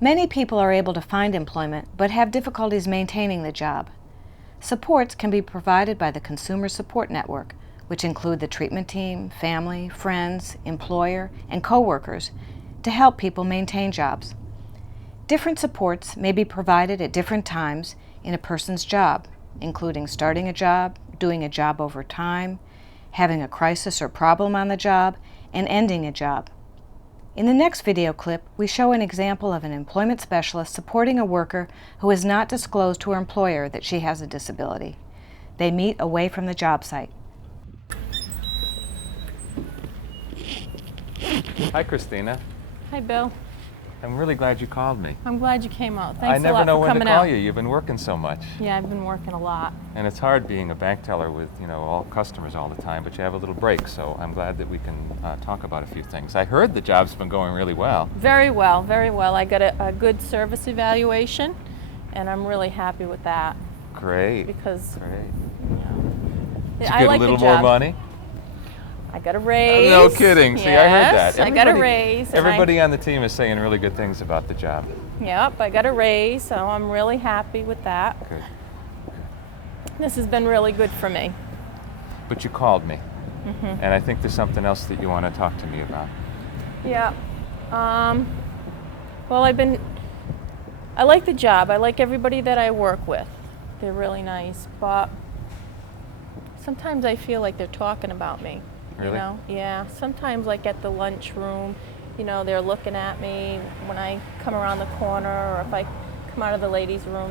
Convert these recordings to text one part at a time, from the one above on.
Many people are able to find employment but have difficulties maintaining the job. Supports can be provided by the Consumer Support Network, which include the treatment team, family, friends, employer, and coworkers to help people maintain jobs. Different supports may be provided at different times in a person's job, including starting a job, doing a job over time, having a crisis or problem on the job, and ending a job. In the next video clip, we show an example of an employment specialist supporting a worker who has not disclosed to her employer that she has a disability. They meet away from the job site. Hi, Christina. Hi, Bill. I'm really glad you called me. I'm glad you came out. Thanks a lot I for never know when to coming call out. you. You've been working so much. Yeah, I've been working a lot. And it's hard being a bank teller with, all customers all the time, but you have a little break, so I'm glad that we can talk about a few things. I heard the job's been going really well. Very well, very well. I got a good service evaluation, and I'm really happy with that. Great. Because Great. Did you I get like a little the job. more money? I got a raise. No kidding. See, I heard that. Yes, I got a raise. Everybody on the team is saying really good things about the job. Yep, I got a raise, so I'm really happy with that. Good. This has been really good for me. But you called me, and I think there's something else that you want to talk to me about. Yeah. Well, I like the job. I like everybody that I work with. They're really nice, but sometimes I feel like they're talking about me. Really? Yeah. Sometimes, like at the lunchroom, they're looking at me when I come around the corner, or if I come out of the ladies' room,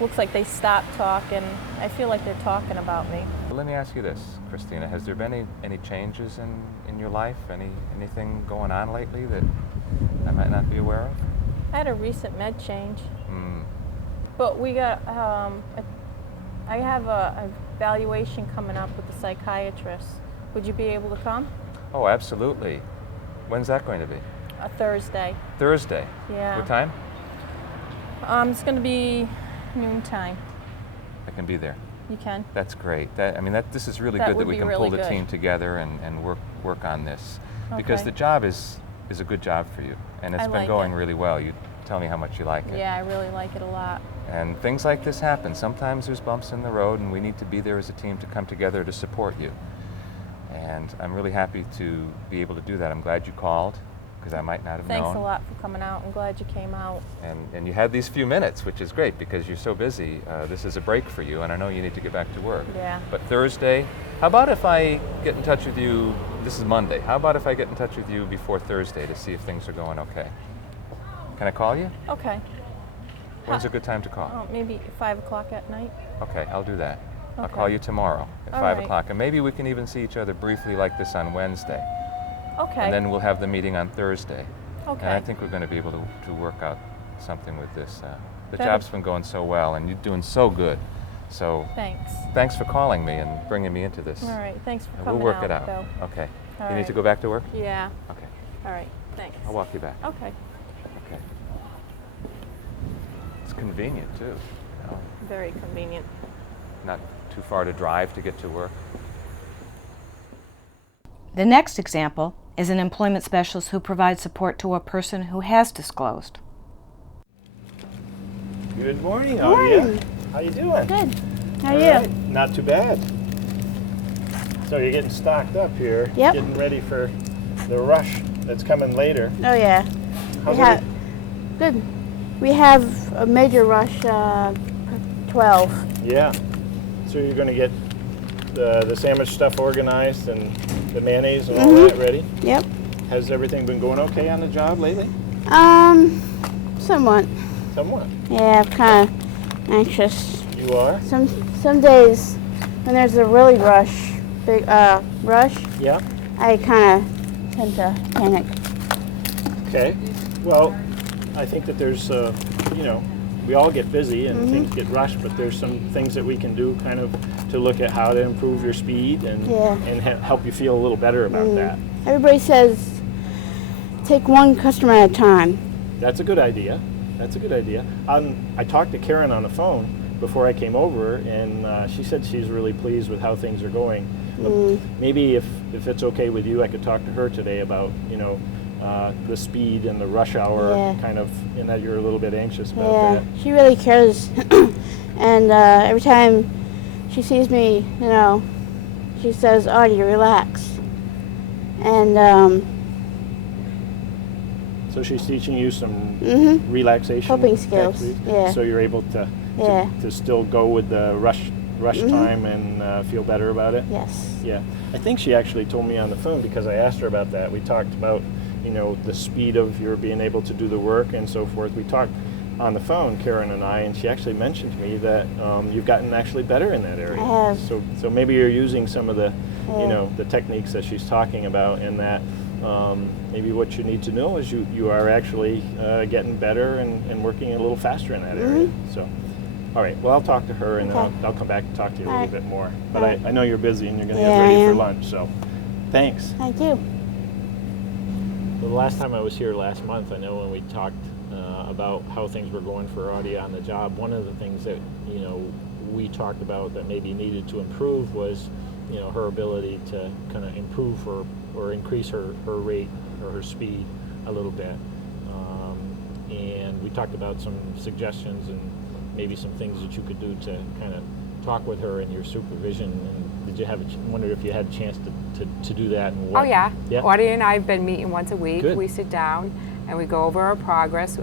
looks like they stop talking. I feel like they're talking about me. Well, let me ask you this, Christina. Has there been any changes in your life? Anything going on lately that I might not be aware of? I had a recent med change. But we got, I have a evaluation coming up with the psychiatrist. Would you be able to come? Oh, absolutely. When's that going to be? A Thursday. Thursday? Yeah. What time? It's going to be noontime. I can be there. You can? That's great. This is really That good that would we be can really pull the good. team together and work on this. Because Okay. the job is a good job for you, and it's I been like going it. really well. You tell me how much you like it. Yeah, I really like it a lot. And things like this happen. Sometimes there's bumps in the road, and we need to be there as a team to come together to support you. And I'm really happy to be able to do that. I'm glad you called, because I might not have known. Thanks a lot for coming out. I'm glad you came out. And you had these few minutes, which is great, because you're so busy. This is a break for you, and I know you need to get back to work. Yeah. But Thursday, how about if I get in touch with you, this is Monday, how about if I get in touch with you before Thursday to see if things are going okay? Can I call you? Okay. When's a good time to call? Oh, maybe 5 o'clock at night. Okay, I'll do that. I'll Okay. call you tomorrow at All 5 right. o'clock, and maybe we can even see each other briefly like this on Wednesday. Okay. And then we'll have the meeting on Thursday. Okay. And I think we're going to be able to work out something with this. The That'd- job's been going so well, and you're doing so good. So Thanks. thanks for calling me and bringing me into this. All right. Thanks for And coming we'll work out, it out. Bill. Okay. All You need right. to go back to work? Yeah. Okay. All right. Thanks. I'll walk you back. Okay. Okay. It's convenient too. Very convenient. Not too far to drive to get to work. The next example is an employment specialist who provides support to a person who has disclosed. Good morning, Audia. How you doing? Good. How are All you? right, not too bad. So you're getting stocked up here. Yep. Getting ready for the rush that's coming later. Oh yeah. How's We have every- good. We have a major rush 12. Yeah. So you're going to get the sandwich stuff organized and the mayonnaise and all that ready. Yep. Has everything been going okay on the job lately? Somewhat. Somewhat. Yeah, I'm kind of anxious. You are? Some days when there's a really big rush, Yeah. I kind of tend to panic. Okay. Well, I think that there's, we all get busy and things get rushed, but there's some things that we can do kind of to look at how to improve your speed and, help you feel a little better about that. Everybody says take one customer at a time. That's a good idea. That's a good idea. I talked to Karen on the phone before I came over, and she said she's really pleased with how things are going. Maybe if it's okay with you, I could talk to her today about, the speed and the rush hour kind of, and that you're a little bit anxious about that. She really cares. And every time she sees me, you know, she says, "Oh, you relax." And so she's teaching you some relaxation coping skills. techniques, Yeah. so you're able to still go with the rush time and feel better about it. Yes. Yeah, I think she actually told me on the phone, because I asked her about that. We talked about, you know, the speed of your being able to do the work and so forth. We talked on the phone, Karen and I, and she actually mentioned to me that you've gotten actually better in that area. I have. So maybe you're using some of the, you know, the techniques that she's talking about, and that maybe what you need to know is you are actually getting better and working a little faster in that area. So. All right, well, I'll talk to her, and then I'll come back and talk to you a little bit more. But I know you're busy and you're going to get ready for lunch, so thanks. Thank you. Well, the last time I was here last month, I know when we talked about how things were going for Audia on the job, one of the things that, you know, we talked about that maybe needed to improve was, you know, her ability to kind of improve or increase her rate or her speed a little bit. And we talked about some suggestions and maybe some things that you could do to kind of talk with her in your supervision. And did you have wondered if you had a chance to do that? And what, oh yeah. Yeah. Audia and I have been meeting once a week. Good. We sit down and we go over our progress.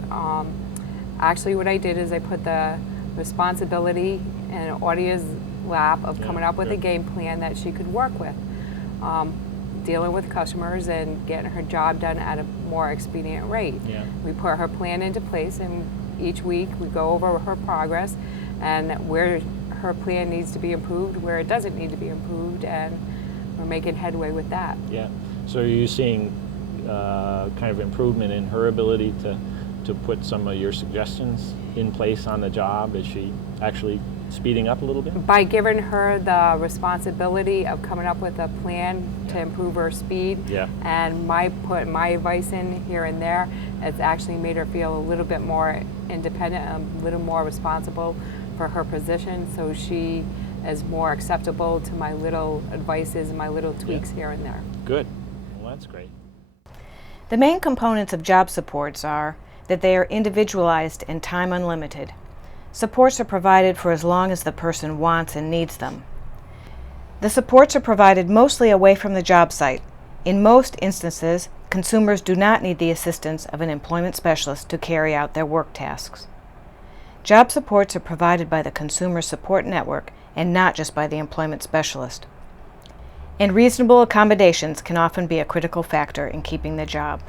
Actually, what I did is I put the responsibility in Audia's lap of coming up with a game plan that she could work with, dealing with customers and getting her job done at a more expedient rate. Yeah. We put her plan into place, and each week we go over her progress and where her plan needs to be improved, where it doesn't need to be improved, and we're making headway with that. Yeah. So are you seeing kind of improvement in her ability to put some of your suggestions in place on the job? Is she actually speeding up a little bit? By giving her the responsibility of coming up with a plan to improve her speed, and putting my advice in here and there, it's actually made her feel a little bit more independent, a little more responsible for her position, so she is more acceptable to my little advices and my little tweaks here and there. Good. Well, that's great. The main components of job supports are that they are individualized and time unlimited. Supports are provided for as long as the person wants and needs them. The supports are provided mostly away from the job site. In most instances, consumers do not need the assistance of an employment specialist to carry out their work tasks. Job supports are provided by the Consumer Support Network and not just by the employment specialist. And reasonable accommodations can often be a critical factor in keeping the job.